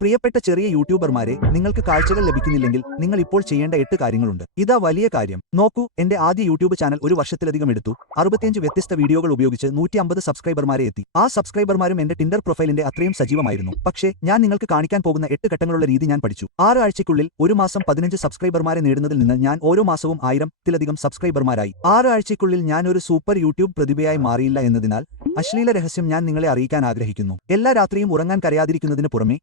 പ്രിയപ്പെട്ട ചെറിയ യൂട്യൂബർമാരെ, നിങ്ങൾക്ക് കാഴ്ചകൾ ലഭിക്കുന്നില്ലെങ്കിൽ നിങ്ങൾ ഇപ്പോൾ ചെയ്യേണ്ട 8 കാര്യങ്ങളുണ്ട്. ഇതാ വലിയ കാര്യം. നോക്കൂ, എന്റെ ആദ്യ യൂട്യൂബ് ചാനൽ ഒരു വർഷത്തിലധികം എടുത്തു. 65 വ്യത്യസ്ത വീഡിയോകൾ ഉപയോഗിച്ച് 150 സബ്സ്ക്രൈബർമാരെ എത്തി. ആ സബ്സ്ക്രൈബർമാരും എന്റെ ടിൻഡർ പ്രൊഫൈലിന്റെ അത്രയും സജീവമായിരുന്നു. പക്ഷേ ഞാൻ നിങ്ങൾക്ക് കാണിക്കാൻ പോകുന്ന 8 ഘട്ടങ്ങളുള്ള രീതി ഞാൻ പഠിച്ചു. 6 ആഴ്ചയ്ക്കുള്ളിൽ ഒരു മാസം 15 സബ്സ്ക്രൈബർമാരെ നേടുന്നതിൽ നിന്ന് ഞാൻ ഓരോ മാസവും 1000-ത്തിലധികം സബ്സ്ക്രൈബർമാരായി. 6 ആഴ്ചയ്ക്കുള്ളിൽ ഞാൻ ഒരു സൂപ്പർ യൂട്യൂബ് പ്രതിഭയായി മാറിയില്ല എന്നതിനാൽ അശ്ലീല രഹസ്യം ഞാൻ നിങ്ങളെ അറിയിക്കാൻ ആഗ്രഹിക്കുന്നു. എല്ലാ രാത്രിയും ഉറങ്ങാൻ കരയാതിരിക്കുന്നതിന് പുറമെ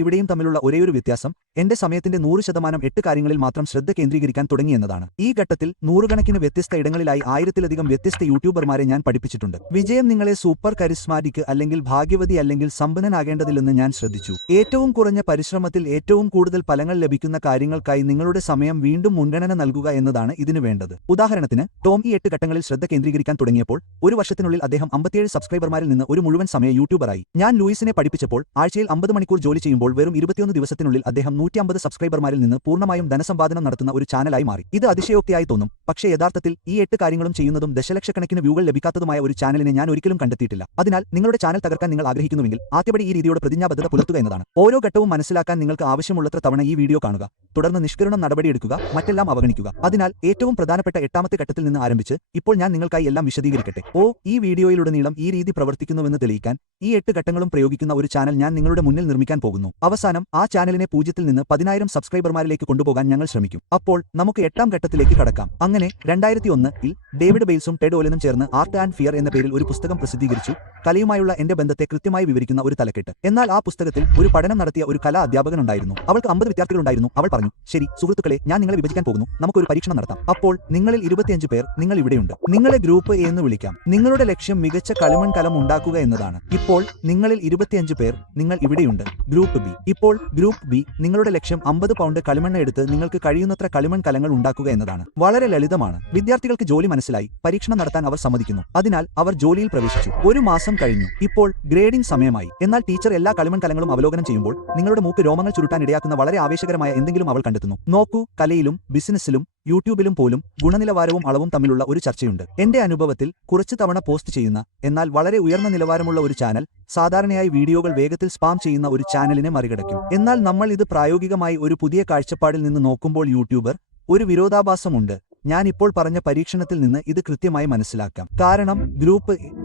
ഇവിടെയും തമ്മിലുള്ള ഒരേയൊരു വ്യത്യാസം എന്റെ സമയത്തിന്റെ 100% 8 കാര്യങ്ങളിൽ മാത്രം ശ്രദ്ധ കേന്ദ്രീകരിക്കാൻ തുടങ്ങിയെന്നതാണ്. ഈ ഘട്ടത്തിൽ നൂറുകണക്കിന് വ്യത്യസ്ത ഇടങ്ങളിലായി 1000-ത്തിലധികം വ്യത്യസ്ത യൂട്യൂബർമാരെ ഞാൻ പഠിപ്പിച്ചിട്ടുണ്ട്. വിജയം നിങ്ങളെ സൂപ്പർ കരിസ്മാറ്റിക് അല്ലെങ്കിൽ ഭാഗ്യവതി അല്ലെങ്കിൽ സമ്പന്നനാകേണ്ടതില്ലെന്ന് ഞാൻ ശ്രദ്ധിച്ചു. ഏറ്റവും കുറഞ്ഞ പരിശ്രമത്തിൽ ഏറ്റവും കൂടുതൽ ഫലങ്ങൾ ലഭിക്കുന്ന കാര്യങ്ങൾക്കായി നിങ്ങളുടെ സമയം വീണ്ടും മുൻഗണന നൽകുക എന്നതാണ് ഇതിന് വേണ്ടത്. ഉദാഹരണത്തിന്, ടോം ഈ 8 ഘട്ടങ്ങളിൽ ശ്രദ്ധ കേന്ദ്രീകരിക്കാൻ തുടങ്ങിയപ്പോൾ ഒരു വർഷത്തിനുള്ളിൽ അദ്ദേഹം 57 സബ്സ്ക്രൈബർമാരിൽ നിന്ന് ഒരു മുഴുവൻ സമയ യൂട്യൂബറായി. ഞാൻ ലൂയിസിനെ പഠിപ്പിച്ചപ്പോൾ ആഴ്ചയിൽ 50 മണിക്കൂർ ജോലി ചെയ്യുമ്പോൾ വെറും 21 ദിവസത്തിനുള്ളിൽ അദ്ദേഹം 150 സബ്സ്ക്രൈബർമാരിൽ നിന്ന് പൂർണ്ണമായും ധനസമ്പാദനം നടത്തുന്ന ഒരു ചാനലായി മാറി. ഇത് അതിശയോക്തിയായി തോന്നും, പക്ഷേ യഥാർത്ഥത്തിൽ ഈ 8 കാര്യങ്ങളും ചെയ്യുന്നതും ദശലക്ഷക്കണക്കിന് വ്യൂകൾ ലഭിക്കാത്തതുമായ ഒരു ചാനലിനെ ഞാൻ ഒരിക്കലും കണ്ടെത്തിയിട്ടില്ല. അതിനാൽ നിങ്ങളുടെ ചാനൽ തകർക്കാൻ നിങ്ങൾ ആഗ്രഹിക്കുന്നുവെങ്കിൽ ആദ്യപടി ഈ രീതിയോട് പ്രതിജ്ഞാബദ്ധത പുലർത്തുക എന്നതാണ്. ഓരോ ഘട്ടവും മനസ്സിലാക്കാൻ നിങ്ങൾക്ക് ആവശ്യമുള്ളത്ര തവണ ഈ വീഡിയോ കാണുക, തുടർന്ന് നിഷ്കരുണം നടപടിയെടുക്കുക, മറ്റെല്ലാം അവഗണിക്കുക. അതിനാൽ ഏറ്റവും പ്രധാനപ്പെട്ട 8ാമത്തെ ഘട്ടത്തിൽ നിന്ന് ആരംഭിച്ച് ഇപ്പോൾ ഞാൻ നിങ്ങൾക്കായി എല്ലാം വിശദീകരിക്കട്ടെ. ഈ വീഡിയോയിലുടനീളം ഈ രീതി പ്രവർത്തിക്കുന്നുവെന്ന് തെളിയിക്കാൻ ഈ 8 ഘട്ടങ്ങളും പ്രയോഗിക്കുന്ന ഒരു ചാനൽ ഞാൻ നിങ്ങളുടെ മുന്നിൽ നിർമ്മിക്കാൻ പോകുന്നു. അവസാനം ആ ചാനലിനെ 0-ൽ നിന്ന് 10,000 സബ്സ്ക്രൈബർമാരിലേക്ക് കൊണ്ടുപോകാൻ ഞങ്ങൾ ശ്രമിക്കും. അപ്പോൾ നമുക്ക് 8ാം ഘട്ടത്തിലേക്ക് കടക്കാം. അങ്ങനെ 2001-ൽ ഡേവിഡ് ബെയിൽസും ടെഡ് ഓലനും ചേർന്ന് ആർട്ട് ആൻഡ് ഫിയർ എന്ന പേരിൽ ഒരു പുസ്തകം പ്രസിദ്ധീകരിച്ചു. കലയുമായുള്ള എന്റെ ബന്ധത്തെ കൃത്യമായി വിവരിക്കുന്ന ഒരു തലക്കെട്ട്. എന്നാൽ ആ പുസ്തകത്തിൽ ഒരു പഠനം നടത്തിയ ഒരു കലാ അധ്യാപകനുണ്ടായിരുന്നു. അവൾക്ക് 50 വിദ്യാർത്ഥികളുണ്ടായിരുന്നു. അവൾ പറഞ്ഞു, ശരി സുഹൃത്തുക്കളെ, ഞാൻ നിങ്ങളെ വിഭജിക്കാൻ പോകുന്നു, നമുക്കൊരു പരീക്ഷണം നടത്താം. അപ്പോൾ നിങ്ങളിൽ 25 പേർ നിങ്ങൾ ഇവിടെയുണ്ട്. നിങ്ങളെ ഗ്രൂപ്പ് എ എന്ന് വിളിക്കാം. നിങ്ങളുടെ ലക്ഷ്യം മികച്ച കളിമൺ കലം ഉണ്ടാക്കുക എന്നതാണ്. ഇപ്പോൾ നിങ്ങളിൽ 25 പേർ നിങ്ങൾ ഇവിടെയുണ്ട്. Group B. ഇപ്പോൾ ഗ്രൂപ്പ് ബി, നിങ്ങളുടെ ലക്ഷ്യം 50 പൗണ്ട് കളിമണ്ണ് എടുത്ത് നിങ്ങൾക്ക് കഴിയുന്നത്ര കളിമൺ കലങ്ങൾ ഉണ്ടാക്കുക എന്നതാണ്. വളരെ ലളിതമാണ്. വിദ്യാർത്ഥികൾക്ക് ജോലി മനസ്സിലായി. പരീക്ഷണം നടത്താൻ അവർ സമ്മതിക്കുന്നു. അതിനാൽ അവർ ജോലിയിൽ പ്രവേശിച്ചു. ഒരു മാസം കഴിഞ്ഞു. ഇപ്പോൾ ഗ്രേഡിംഗ് സമയമായി. എന്നാൽ ടീച്ചർ എല്ലാ കളിമൺ കലങ്ങളും അവലോകനം ചെയ്യുമ്പോൾ നിങ്ങളുടെ മൂക്ക് രോമങ്ങൾ ചുരുട്ടാൻ ഇടയാക്കുന്ന വളരെ ആവേശകരമായ എന്തെങ്കിലും അവൾ കണ്ടെത്തുന്നു. നോക്കൂ, കലയിലും ബിസിനസ്സിലും യൂട്യൂബിലും പോലും ഗുണനിലവാരവും അളവും തമ്മിലുള്ള ഒരു ചർച്ചയുണ്ട്. എന്റെ അനുഭവത്തിൽ കുറച്ച് തവണ പോസ്റ്റ് ചെയ്യുന്ന എന്നാൽ വളരെ ഉയർന്ന നിലവാരമുള്ള ഒരു ചാനൽ സാധാരണയായി വീഡിയോകൾ വേഗത്തിൽ സ്പാം ചെയ്യുന്ന ഒരു ചാനലിനെ മറികടക്കും. എന്നാൽ നമ്മൾ ഇത് പ്രായോഗികമായി ഒരു പുതിയ കാഴ്ചപ്പാടിൽ നിന്ന് നോക്കുമ്പോൾ യൂട്യൂബർ ഒരു വിരോധാഭാസമുണ്ട്. ഞാൻ ഇപ്പോൾ പറഞ്ഞ പരീക്ഷണത്തിൽ നിന്ന് ഇത് കൃത്യമായി മനസ്സിലാക്കാം. കാരണം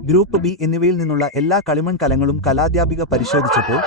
ഗ്രൂപ്പ് ബി എന്നിവയിൽ നിന്നുള്ള എല്ലാ കളിമൺ കലങ്ങളും കലാധ്യാപിക പരിശോധിച്ചപ്പോൾ